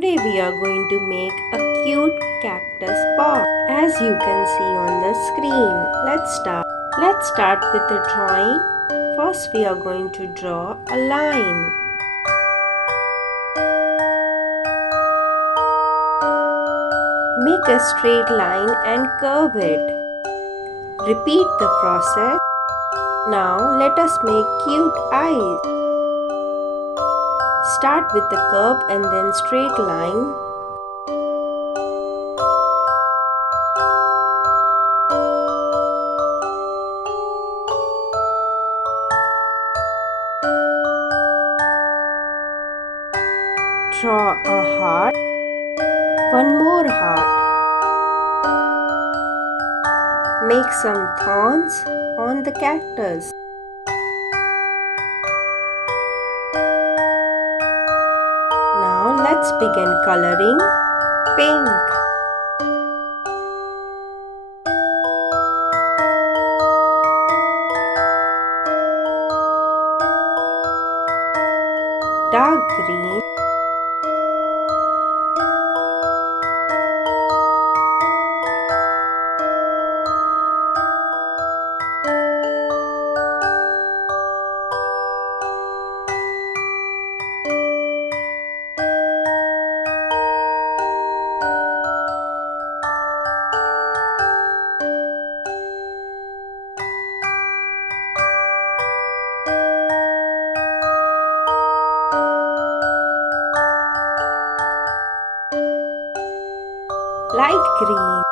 Today we are going to make a cute cactus pot. As you can see on the screen, Let's start with the drawing. First we are going to draw a line. Make a straight line and curve it. Repeat the process. Now let us make cute eyes. Start with the curve and then straight line. Draw a heart. One more heart. Make some thorns on the cactus. Now let's begin coloring. Pink, dark green, light green,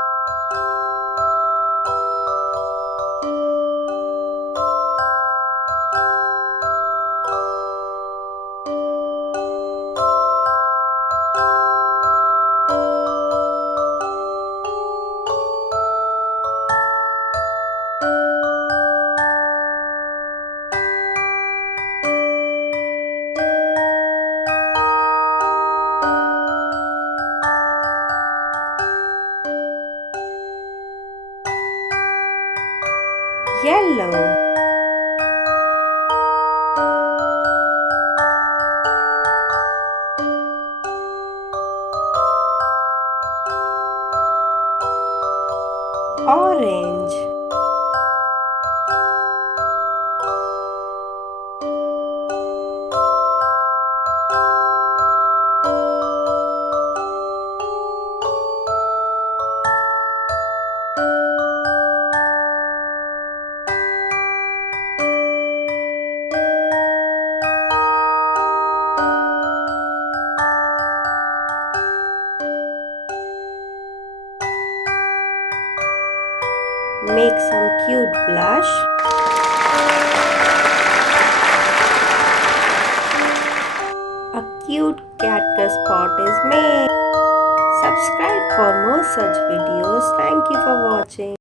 yellow, orange, make some cute blush. A cute cactus pot is made. Subscribe for more such videos. Thank you for watching.